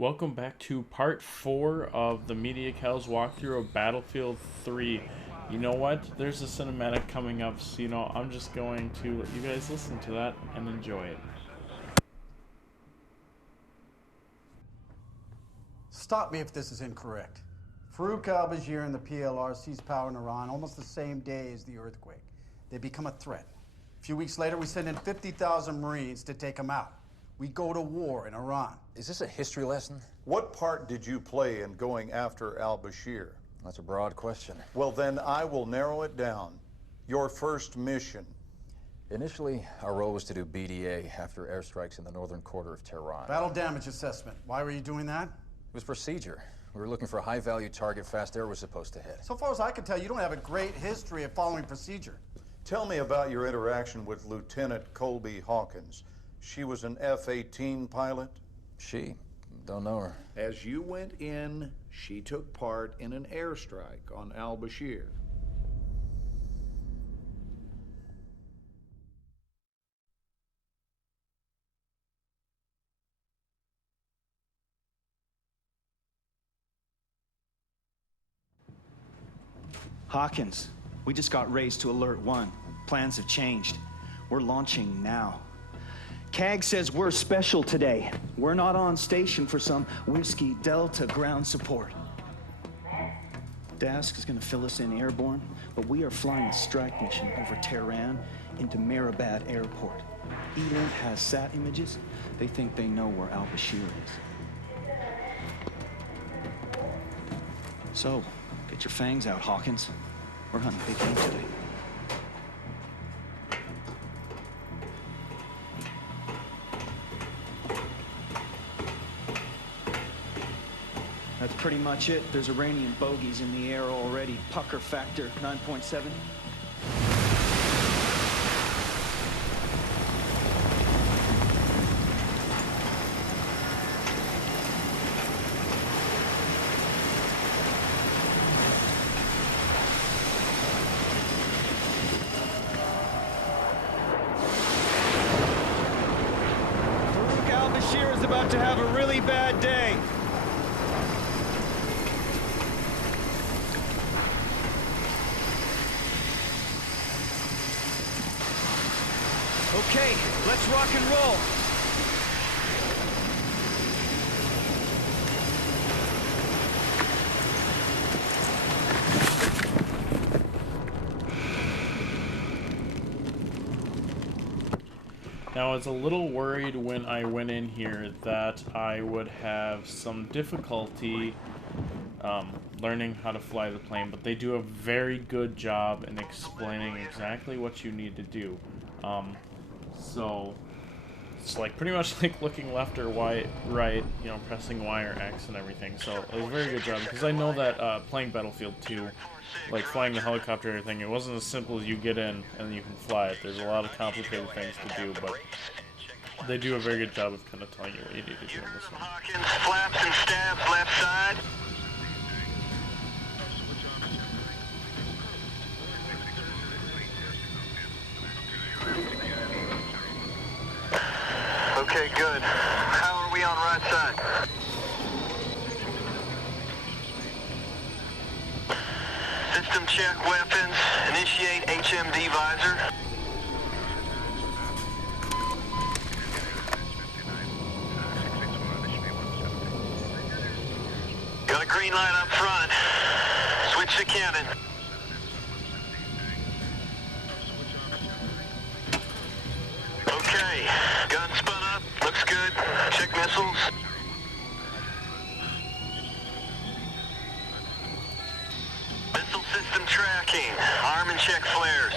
Welcome back to part 4 of the Media Cows walkthrough of Battlefield 3. You know what? There's a cinematic coming up, so I'm just going to let you guys listen to that and enjoy it. Stop me if this is incorrect. Farouk al-Bashir and the PLR seized power in Iran almost the same day as the earthquake. They become a threat. A few weeks later, we send in 50,000 Marines to take them out. We go to war in Iran. Is this a history lesson? What part did you play in going after al-Bashir? That's a broad question. Well, then I will narrow it down. Your first mission. Initially, our role was to do BDA after airstrikes in the northern quarter of Tehran. Battle damage assessment. Why were you doing that? It was procedure. We were looking for a high-value target Fast Air was supposed to hit. So far as I can tell, you don't have a great history of following procedure. Tell me about your interaction with Lieutenant Colby Hawkins. She was an F-18 pilot? She? Don't know her. As you went in, she took part in an airstrike on al-Bashir. Hawkins, we just got raised to Alert 1. Plans have changed. We're launching now. CAG says we're special today. We're not on station for some Whiskey Delta ground support. Dask is gonna fill us in airborne, but we are flying a strike mission over Tehran into Mehrabad Airport. ELINT has sat images. They think they know where al-Bashir is. So, get your fangs out, Hawkins. We're hunting big game today. That's pretty much it. There's Iranian bogeys in the air already. Pucker factor 9.7. Farouk al-Bashir is about to have a really bad day. Okay, let's rock and roll. Now, I was a little worried when I went in here that I would have some difficulty learning how to fly the plane, but they do a very good job in explaining exactly what you need to do. So it's like pretty much like looking left or right, pressing Y or X and everything. So it was a very good job, because I know that playing Battlefield 2, like flying the helicopter and everything, it wasn't as simple as you get in and you can fly it. There's a lot of complicated things to do, but they do a very good job of kind of telling you what you need to do in this one. Hawkins, flaps and stabs left side. Okay, good. How are we on right side? System check weapons. Initiate HMD visor. Got a green light up front. Switch to cannon. Okay, gun spun up, looks good. Check missiles. Missile system tracking. Arm and check flares.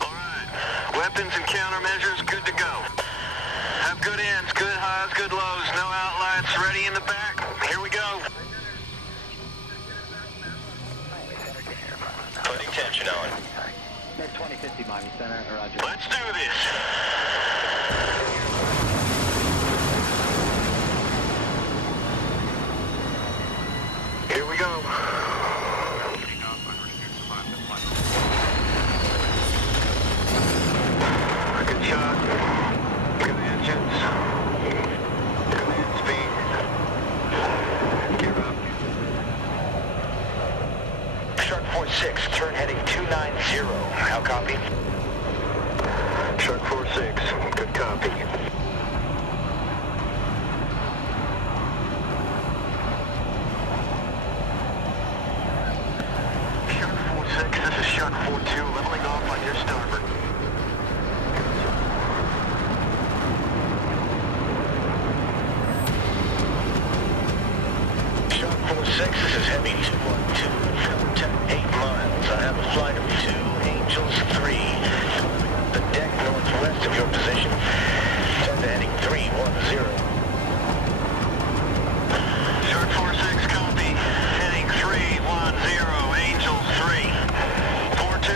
Alright, weapons and countermeasures good to go. Have good ends, good highs, good lows, no outlights, ready in the back. Here we go. Putting tension on. 2050 Miami Center, roger. Let's do this. Here we go. Good shot. copy. Shark 4-6, good copy. Shark 4-6, this is Shark 4-2, leveling off on your starboard. Shark 4-6, this is Heavy 212, film tech 8 miles. I have a flight of 2, Angels 3. The deck northwest of your position. Turn to heading 310. Shark 4-6, copy. Heading 310, Angels 3. 4-2,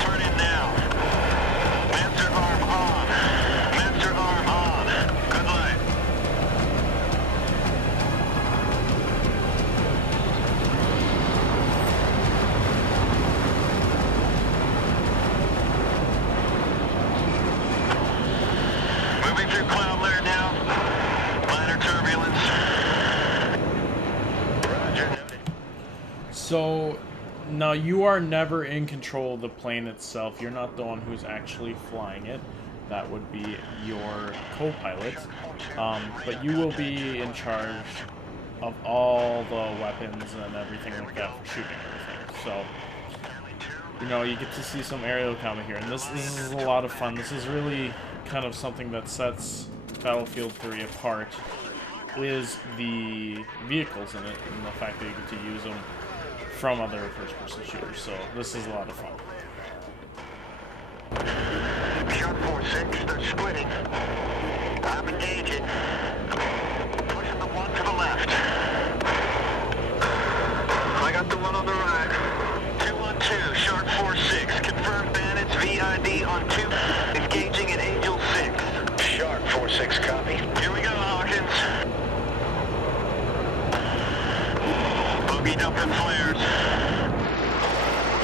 turn in now. Master arm on. Master arm on. Good light. Moving through cloud layer now. Minor turbulence. Roger, noted. So now you are never in control of the plane itself. You're not the one who's actually flying it. That would be your co-pilot. But you will be in charge of all the weapons and everything like that for shooting everything. So, you know, you get to see some aerial combat here. And this is a lot of fun. This is really kind of something that sets Battlefield 3 apart, is the vehicles in it and the fact that you get to use them from other first-person shooters. So this is a lot of fun. Shark 4-6, they're splitting. I'm engaging. Pushing the one to the left. I got the one on the right. 212, Shark 4-6. Confirmed bandits VID on 2. Engaging in Angel 6. Shark 4-6, copy. Here we go, Hawkins. Bogey dumping flares.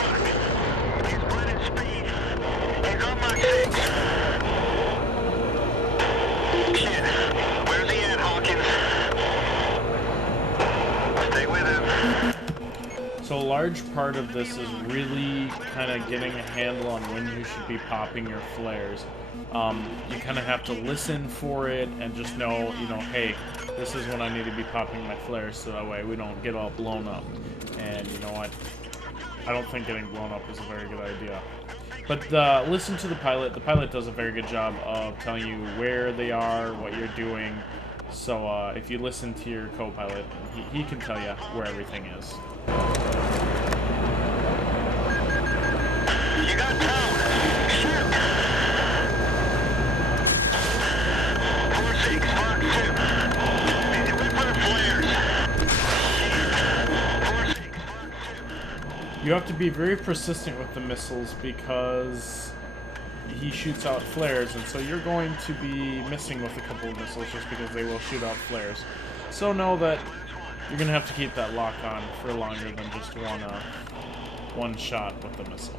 Look, he's blending speed. He's on Mach 6. Shit. Where's he at, Hawkins? Stay with him. So a large part of this is really kind of getting a handle on when you should be popping your flares. You kind of have to listen for it and just know, you know, hey, this is when I need to be popping my flares so that way we don't get all blown up. And you know what? I don't think getting blown up is a very good idea. But listen to the pilot. The pilot does a very good job of telling you where they are, what you're doing. So if you listen to your co-pilot, he can tell you where everything is. You got tone. Shoot. 4-6, Mark 2. Wait for the flares. 4-6, Mark 2. You have to be very persistent with the missiles because he shoots out flares, and so you're going to be missing with a couple of missiles just because they will shoot out flares. So know that you're going to have to keep that lock on for longer than just one shot with the missile.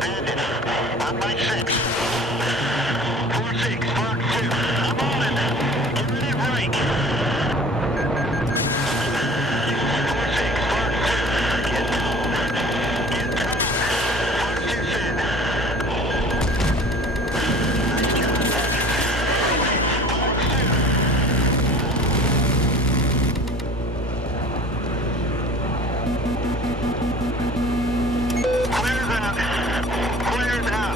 Bandit. On Mach 6. 4-6, Mark 2. I'm on it. Get ready to break. 4-6, Mark 2. Get tone. Mark 2 set. Nice job. Mark 2. Clears out.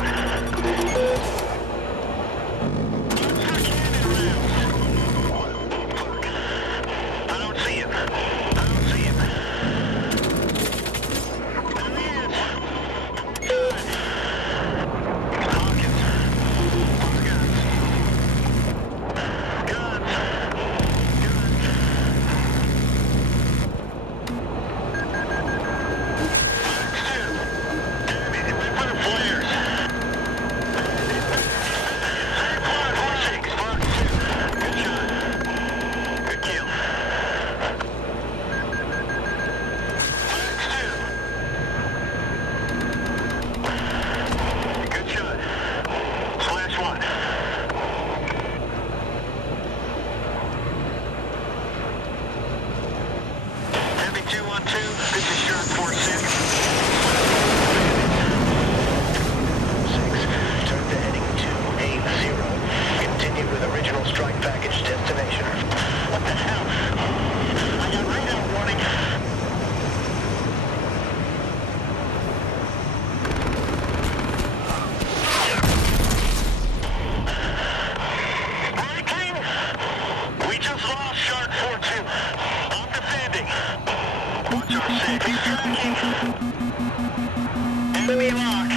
Enemy lock.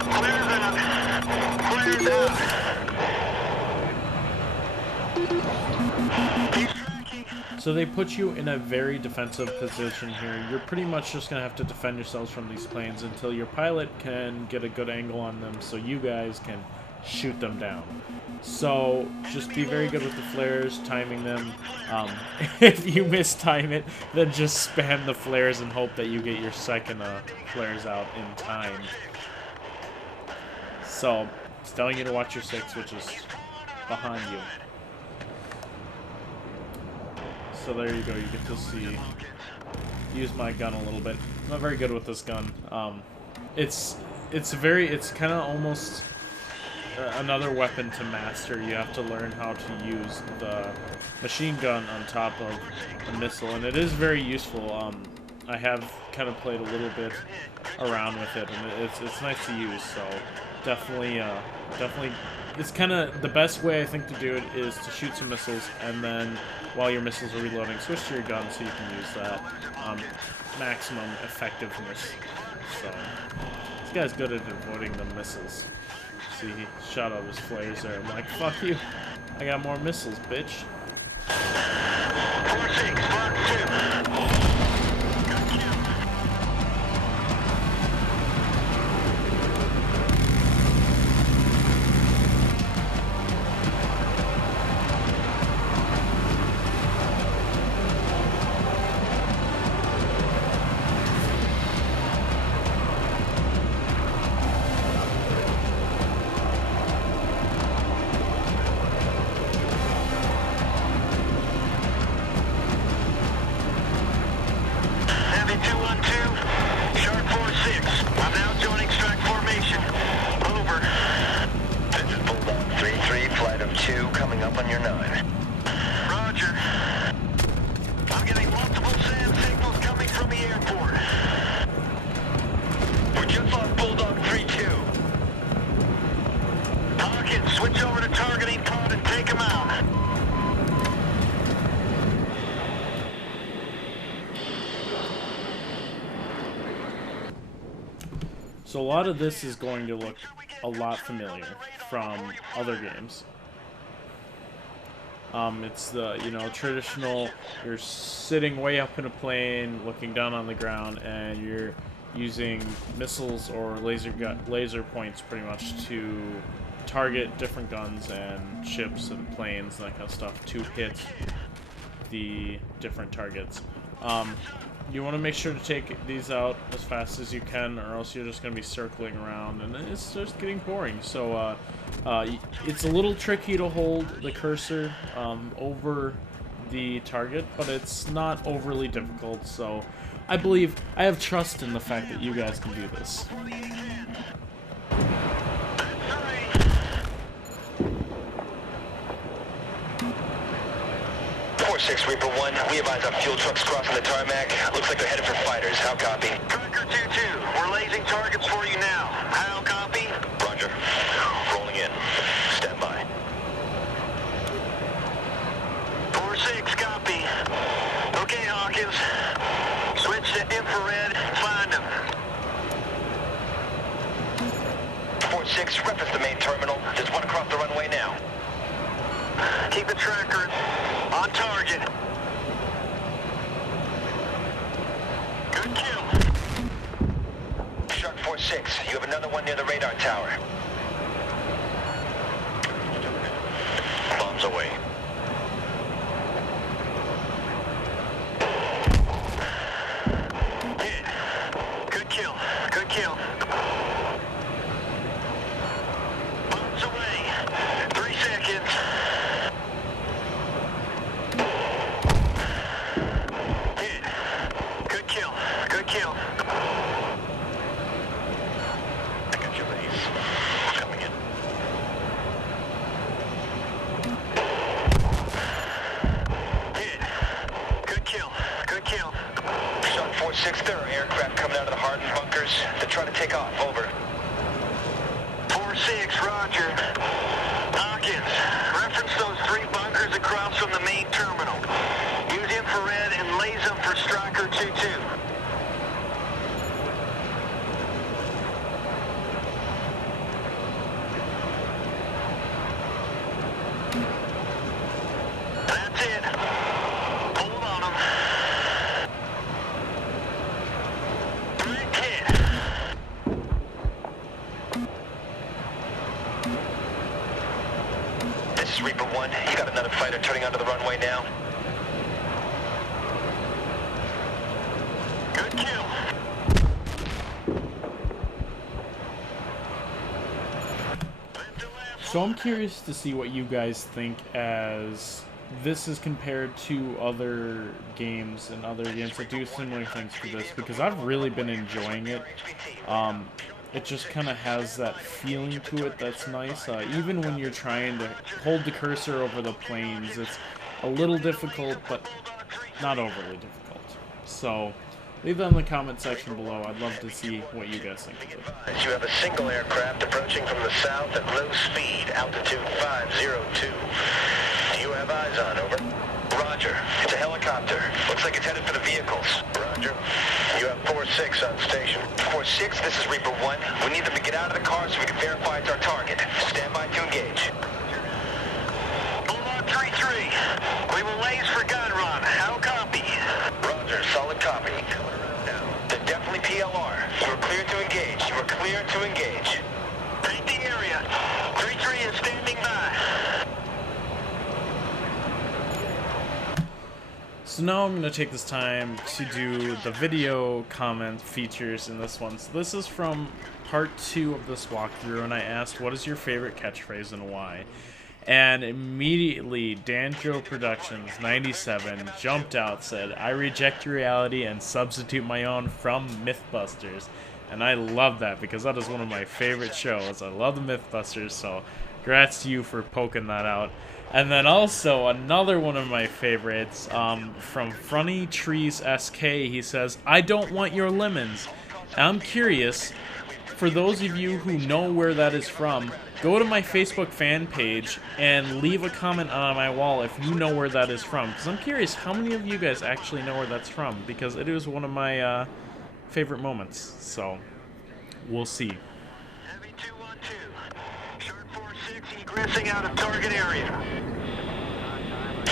Clears out. Clears out. So they put you in a very defensive position here. You're pretty much just going to have to defend yourselves from these planes until your pilot can get a good angle on them so you guys can shoot them down. So just be very good with the flares, timing them. If you mistime it, then just spam the flares and hope that you get your second flares out in time. So it's telling you to watch your 6, which is behind you. So there you go, you get to see, use my gun a little bit. I'm not very good with this gun. It's kind of almost another weapon to master. You have to learn how to use the machine gun on top of a missile, and it is very useful. I have kind of played a little bit around with it, and it's nice to use. So definitely, it's kind of the best way I think to do it is to shoot some missiles, and then while your missiles are reloading, switch to your gun so you can use that maximum effectiveness. So this guy's good at avoiding the missiles. See, he shot out his flares there. I'm like, fuck you. I got more missiles, bitch. 4-6, Mark 2. Switch over to targeting pod and take him out. So a lot of this is going to look a lot familiar from other games. It's the, traditional, you're sitting way up in a plane, looking down on the ground, and you're using missiles or laser points pretty much to target different guns and ships and planes and that kind of stuff to hit the different targets. You want to make sure to take these out as fast as you can, or else you're just going to be circling around and it's just getting boring. So it's a little tricky to hold the cursor over the target, but it's not overly difficult. So I have trust in the fact that you guys can do this. 4-6, Reaper 1. We have eyes on fuel trucks crossing the tarmac. Looks like they're headed for fighters. How copy? Tracker 2-2. We're lasing targets for you now. How copy? Roger. Rolling in. Stand by. 4-6, copy. Okay, Hawkins. Switch to infrared. Find them. 4-6, reference the main terminal. There's one across the runway now. Keep the tracker on target. Good kill. Shark 4-6, you have another one near the radar tower. Bombs away. Hit. Good kill. Good kill. Bombs away. 3 seconds. There are aircraft coming out of the hardened bunkers. They're trying to take off. Over. 4-6, roger. Hawkins, reference those 3 bunkers across from the main terminal. Use infrared and laser them for Striker 2-2. This is Reaper 1. You got another fighter turning onto the runway now. Good kill. So I'm curious to see what you guys think as this is compared to other games and other games that do similar things to this, because I've really been enjoying it. It just kind of has that feeling to it that's nice. Even when you're trying to hold the cursor over the planes, it's a little difficult, but not overly difficult. So leave that in the comment section below. I'd love to see what you guys think of it. You have a single aircraft approaching from the south at low speed, altitude 502. Do you have eyes on? Over. Roger. It's a helicopter. Looks like it's headed for the vehicles. Roger. You have 4-6 on station. 4-6, this is Reaper 1. We need them to get out of the car so we can verify it's our target. Stand by to engage. Bulldog 3-3. We will laze for gun run. How copy? Roger. Solid copy. They're definitely PLR. You are clear to engage. You are clear to engage. Read the area. 3-3 is standing by. So now I'm going to take this time to do the video comment features in this one. So this is from part 2 of this walkthrough, and I asked, what is your favorite catchphrase and why? And immediately, Danjo Productions 97 jumped out, said, I reject your reality and substitute my own from Mythbusters. And I love that, because that is one of my favorite shows. I love the Mythbusters, so congrats to you for poking that out. And then also, another one of my favorites, from Funny Trees SK, he says, I don't want your lemons. And I'm curious, for those of you who know where that is from, go to my Facebook fan page and leave a comment on my wall if you know where that is from. Because I'm curious how many of you guys actually know where that's from, because it is one of my favorite moments. So, we'll see. Heavy 212. Sharp 46 egressing out of target area.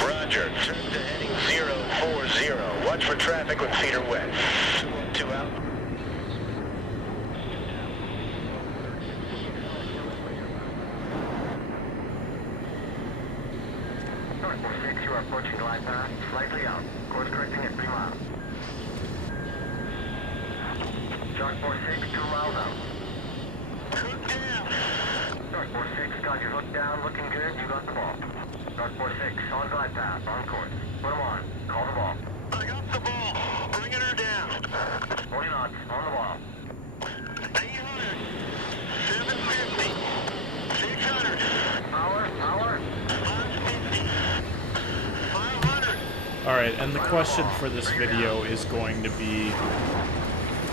Roger. Turn to heading 040. Watch for traffic when feet are wet. 2 out. Sharp 46, you are approaching glide path. Slightly out. Course correcting at 3 miles. Shark 46, 2 miles out. Hook down. Shark 46, got your hook down, looking good, you got the ball. Shark 46, on glide path, on course. Put him on, call the ball. I got the ball, bringing her down. 40 knots, on the ball. 800, 750, 600. Power, 550, 500. Alright, and the question for this video is going to be,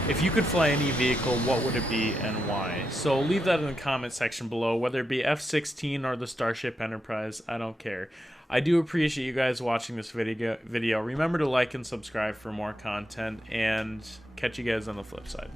if you could fly any vehicle, what would it be and why? So leave that in the comment section below, whether it be F-16 or the Starship Enterprise, I don't care. I do appreciate you guys watching this video. Remember to like and subscribe for more content, and catch you guys on the flip side.